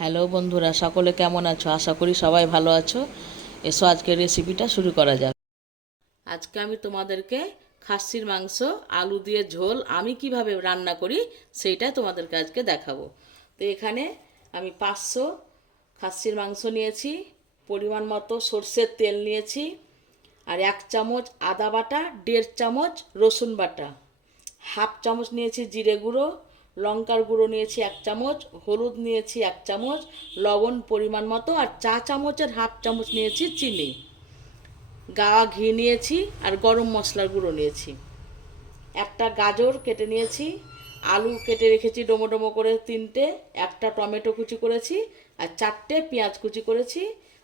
Hello বন্ধুরা, সকলে কেমন আছো? আশা করি সবাই ভালো আছো। এসো আজকের রেসিপিটা শুরু করা যাক। আজকে আমি তোমাদেরকে খাসির মাংস, আলু দিয়ে ঝোল, আমি কীভাবে রান্না করি সেইটাই তোমাদেরকে আজকে দেখাবো। তো এখানে আমি পাঁচশো খাসির মাংস নিয়েছি, পরিমাণ মতো সর্ষের তেল নিয়েছি, আর এক চামচ আদা বাটা, দেড় চামচ রসুন বাটা, হাফ চামচ নিয়েছি জিরে গুঁড়ো লঙ্কার গুঁড়ো নিয়েছি এক চামচ, হলুদ নিয়েছি এক চামচ, লবণ পরিমাণ মতো আর চা চামচের হাফ চামচ নিয়েছি চিনি। গাওয়া ঘি নিয়েছি আর গরম মশলার গুঁড়ো নিয়েছি। একটা গাজর কেটে নিয়েছি, আলু কেটে রেখেছি ডোমো ডোমো করে তিনটে, একটা টমেটো কুচি করেছি আর চারটে পেঁয়াজ কুচি করেছি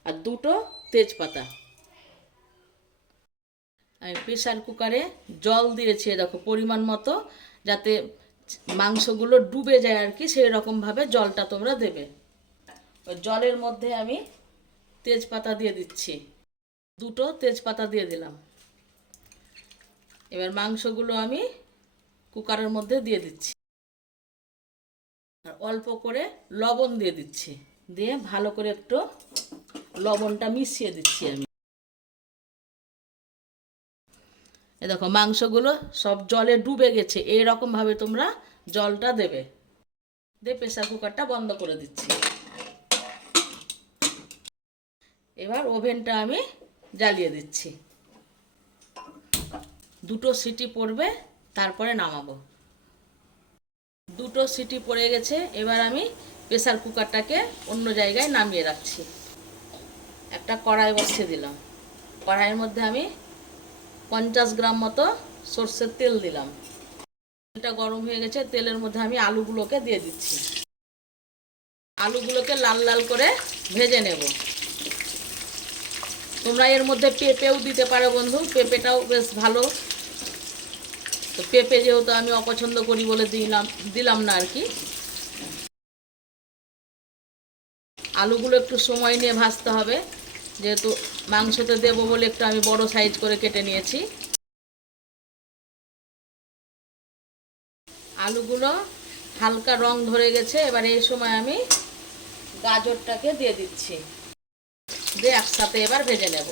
আর দুটো তেজপাতা। আমি প্রেশার কুকারে জল দিয়েছি দেখো, পরিমাণ মতো, যাতে মাংসগুলো ডুবে যায় আর কি সেই রকমভাবে জলটা তোমরা দেবে। ওই জলের মধ্যে আমি তেজপাতা দিয়ে দিচ্ছি। দুটো তেজপাতা দিয়ে দিলাম। এবার মাংসগুলো আমি কুকারের মধ্যে দিয়ে দিচ্ছি। আর অল্প করে লবণ দিয়ে দিচ্ছি। দিয়ে ভালো করে একটু লবণটা মিশিয়ে দিচ্ছি আমি। এ দেখো, মাংসগুলো সব জলে ডুবে গেছে। এই তোমরা জলটা দেবে। দিয়ে প্রেসার কুকারটা বন্ধ করে দিচ্ছি। এবার ওভেনটা আমি জ্বালিয়ে দিচ্ছি। দুটো সিটি পড়বে, তারপরে নামাবো। দুটো সিটি পড়ে গেছে, এবার আমি প্রেসার কুকারটাকে অন্য জায়গায় নামিয়ে রাখছি। একটা কড়াই বসিয়ে দিলাম। কড়াইয়ের মধ্যে আমি পঞ্চাশ গ্রাম মতো সর্ষের তেল দিলাম। তেলটা গরম হয়ে গেছে, তেলের মধ্যে আমি আলুগুলোকে দিয়ে দিচ্ছি। আলুগুলোকে লাল লাল করে ভেজে নেব। তোমরা এর মধ্যে পেঁপেও দিতে পারো বন্ধু, পেঁপেটাও বেশ ভালো। তো পেঁপে যেহেতু আমি অপছন্দ করি বলে দিলাম দিলাম না আর কি। আলুগুলো একটু সময় নিয়ে ভাজতে হবে। যেহেতু মাংসতে দেবো বলে একটু আমি বড় সাইজ করে কেটে নিয়েছি। আলুগুলো হালকা রং ধরে গেছে, এবার এই সময় আমি গাজরটাকে দিয়ে দিচ্ছি। দিয়ে একসাথে এবার ভেজে নেব।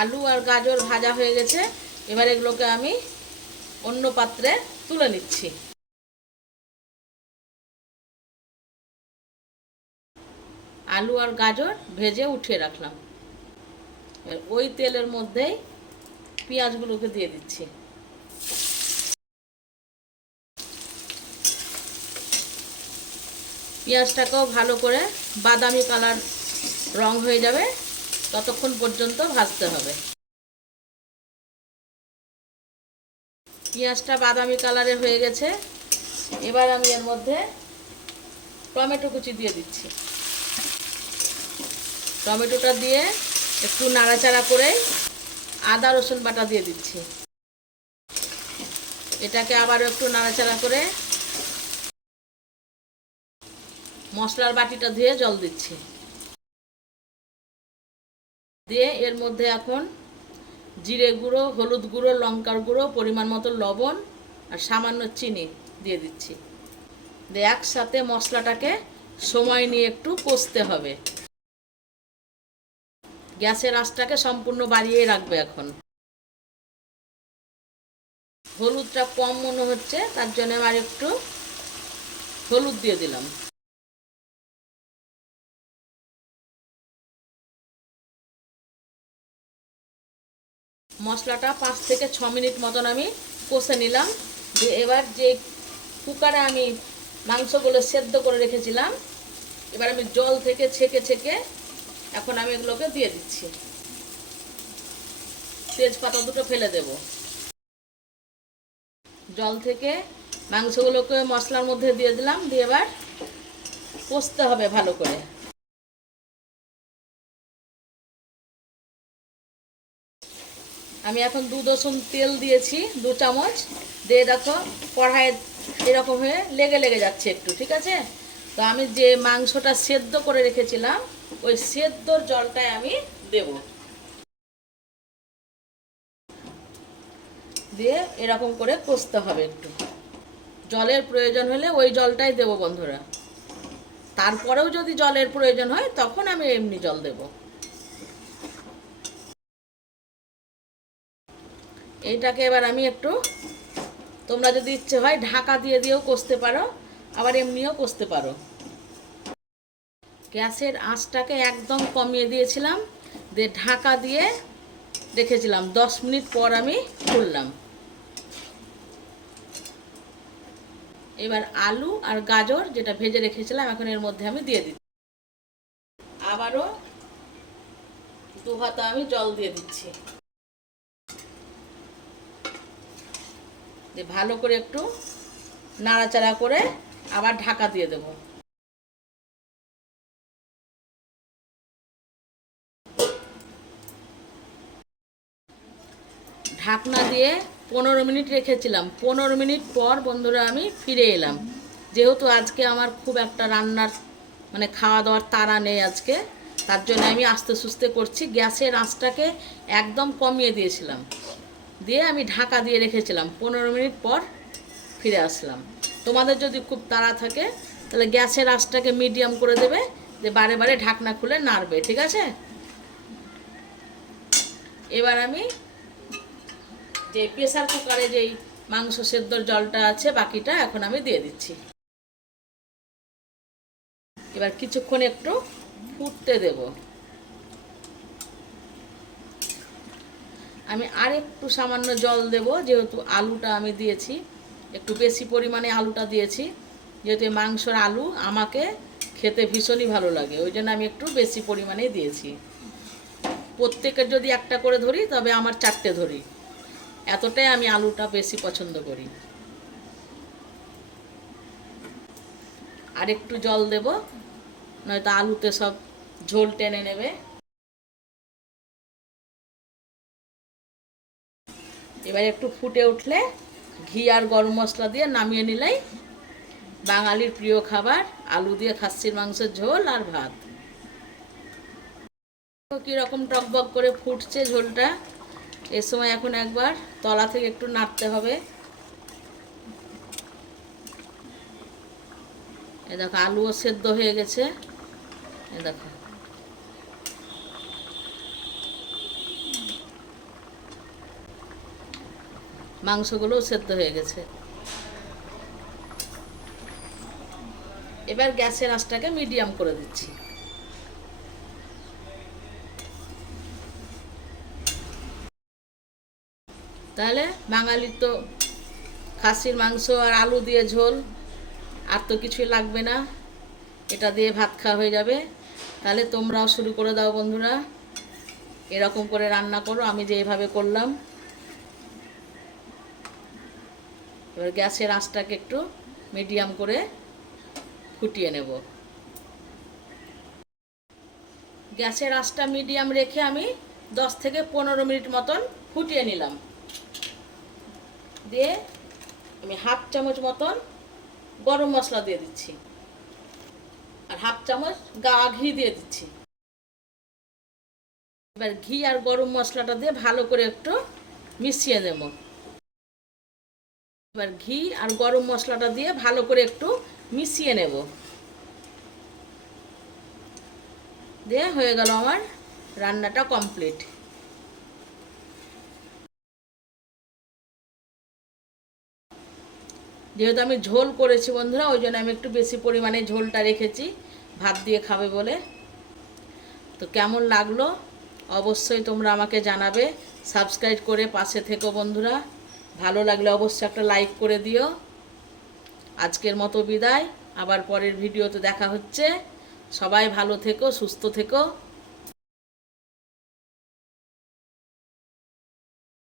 আলু আর গাজর ভাজা হয়ে গেছে, এবার এগুলোকে আমি অন্য পাত্রে তুলে নিচ্ছি। আলু আর গাজর ভেজে উঠিয়ে রাখলাম। ওই তেলের মধ্যেই পেঁয়াজগুলোকে দিয়ে দিচ্ছি। পেঁয়াজটাকেও ভালো করে বাদামি কালার রং হয়ে যাবে, ততক্ষণ পর্যন্ত ভাজতে হবে। পেঁয়াজটা বাদামি কালারে হয়ে গেছে। এবার আমি এর মধ্যে টমেটো কুচি দিয়ে দিচ্ছি। টমেটোটা দিয়ে একটু নাড়াচাড়া করে আদা, রসুন বাটা দিয়ে দিচ্ছি। এটাকে আবারও একটু নাড়াচাড়া করে মশলার বাটিটা ধুয়ে জল দিচ্ছি। দিয়ে এর মধ্যে এখন জিরে গুঁড়ো, হলুদ গুঁড়ো, লঙ্কার গুঁড়ো, পরিমাণ মতো লবণ আর সামান্য চিনি দিয়ে দিচ্ছি। দিয়ে একসাথে মশলাটাকে সময় নিয়ে একটু কষতে হবে। গ্যাসের আঁচটাকে সম্পূর্ণ বাড়িয়ে রাখবে এখন। হলুদটা কম মনে হচ্ছে, তার জন্য আমার একটু হলুদ দিয়ে দিলাম। মশলাটা পাঁচ থেকে ছ মিনিট মতন আমি কষে নিলাম। দিয়ে এবার যে কুকারে আমি মাংসগুলো সেদ্ধ করে রেখেছিলাম, এবার আমি জল থেকে ছেঁকে ছেঁকে এখন আমি এগুলোকে দিয়ে দিচ্ছি। তেজপাতা দুটো ফেলে দেব। জল থেকে মাংসগুলোকে মশলার মধ্যে দিয়ে দিলাম, দিয়ে এবার কষতে হবে ভালো করে। আমি এখন দু দশম তেল দিয়েছি, দু চামচ। দিয়ে দেখো কড়াইয়ে এরকম হয়ে লেগে লেগে যাচ্ছে একটু, ঠিক আছে? তো আমি যে মাংসটা সেদ্ধ করে রেখেছিলাম ওই সেদ্ধর জলটাই আমি দেব। দিয়ে এরকম করে কষতে হবে একটু। জলের প্রয়োজন হলে ওই জলটাই দেবো বন্ধুরা। তারপরেও যদি জলের প্রয়োজন হয়, তখন আমি এমনি জল দেব। এইটাকে এবার আমি একটু, তোমরা যদি ইচ্ছে হয় ঢাকা দিয়ে দিয়েও কষতে পারো, আবার এমনিও কষতে পারো। গ্যাসের আঁচটাকে একদম কমিয়ে দিয়েছিলাম, দিয়ে ঢাকা দিয়ে রেখেছিলাম। দশ মিনিট পর আমি খুললাম। এবার আলু আর গাজর যেটা ভেজে রেখেছিলাম, এখন এর মধ্যে আমি দিয়ে দিচ্ছি। আবারও দু হাতা আমি জল দিয়ে দিচ্ছি। ভালো করে একটু নাড়াচাড়া করে আবার ঢাকা দিয়ে দেবো। ঢাকনা দিয়ে পনেরো মিনিট রেখেছিলাম। পনেরো মিনিট পর বন্ধুরা আমি ফিরে এলাম। যেহেতু আজকে আমার খুব একটা রান্নার মানে খাওয়া দাওয়ার তাড়া নেই আজকে, তার জন্য আমি আস্তে সুস্তে করছি। গ্যাসের আঁচটাকে একদম কমিয়ে দিয়েছিলাম। দিয়ে আমি ঢাকা দিয়ে রেখেছিলাম। পনেরো মিনিট পর ফিরে আসলাম। তোমাদের যদি খুব তাড়া থাকে, তাহলে গ্যাসের আঁচটাকে মিডিয়াম করে দেবে, যে বারে বারে ঢাকনা খুলে নাড়বে, ঠিক আছে? এবার আমি যে প্রেসার কুকারে যেই মাংস সেদ্ধর জলটা আছে, বাকিটা এখন আমি দিয়ে দিচ্ছি। এবার কিছুক্ষণ একটু ফুটতে দেব। আমি আর একটু সামান্য জল দেব, যেহেতু আলুটা আমি দিয়েছি, একটু বেশি পরিমাণে আলুটা দিয়েছি, যেহেতু মাংসর আলু আমাকে খেতে ভীষণই ভালো লাগে, ওই জন্য আমি একটু বেশি পরিমাণে দিয়েছি। প্রত্যেকের যদি একটা করে ধরি, তবে আমার চারটে ধরি। এতটাই আমি আলুটা বেশি পছন্দ করি। আর একটু জল দেব, নয়তো আলুতে সব ঝোল টেনে নেবে। এবার একটু ফুটে উঠলে ঘি আর গরম মশলা দিয়ে নামিয়ে নিলেই বাঙালির প্রিয় খাবার, আলু দিয়ে খাসির মাংসের ঝোল আর ভাত। কীরকম টকবক করে ফুটছে ঝোলটা? এর সময় এখন একবার তলা থেকে একটু নাড়তে হবে। এ দেখো, আলুও সেদ্ধ হয়ে গেছে। এ দেখো। মাংসগুলোও সেদ্ধ হয়ে গেছে। এবার গ্যাসের আঁচটাকে মিডিয়াম করে দিচ্ছি। তাহলে বাঙালির তো খাসির মাংস আর আলু দিয়ে ঝোল, আর তো কিছুই লাগবে না। এটা দিয়ে ভাত খাওয়া হয়ে যাবে। তাহলে তোমরাও শুরু করে দাও বন্ধুরা। এরকম করে রান্না করো, আমি যে এভাবে করলাম। এবার গ্যাসের আঁচটাকে একটু মিডিয়াম করে ফুটিয়ে নেব। গ্যাসের আঁচটা মিডিয়াম রেখে আমি দশ থেকে পনেরো মিনিট মতন ফুটিয়ে নিলাম। দিয়ে আমি হাফ চামচ মতন গরম মশলা দিয়ে দিচ্ছি। আর হাফ চামচ গা ঘি দিয়ে দিচ্ছি। এবার ঘি আর গরম মশলাটা দিয়ে ভালো করে একটু মিশিয়ে নেব। এবার ঘি আর গরম মশলাটা দিয়ে ভালো করে একটু মিশিয়ে নেব। দিয়ে হয়ে গেল আমার রান্নাটা কমপ্লিট। যেহেতু আমি ঝোল করেছি বন্ধুরা, ওই জন্য আমি একটু বেশি পরিমাণে ঝোলটা রেখেছি, ভাত দিয়ে খাবে বলে। তো কেমন লাগল? অবশ্যই তোমরা আমাকে জানাবে সাবস্ক্রাইব করে পাশে থেকো বন্ধুরা। ভালো লাগলে অবশ্যই একটা লাইক করে দিও। আজকের মতো বিদায়, আবার পরের ভিডিওতে দেখা হচ্ছে। সবাই ভালো থেকো, সুস্থ থেকো।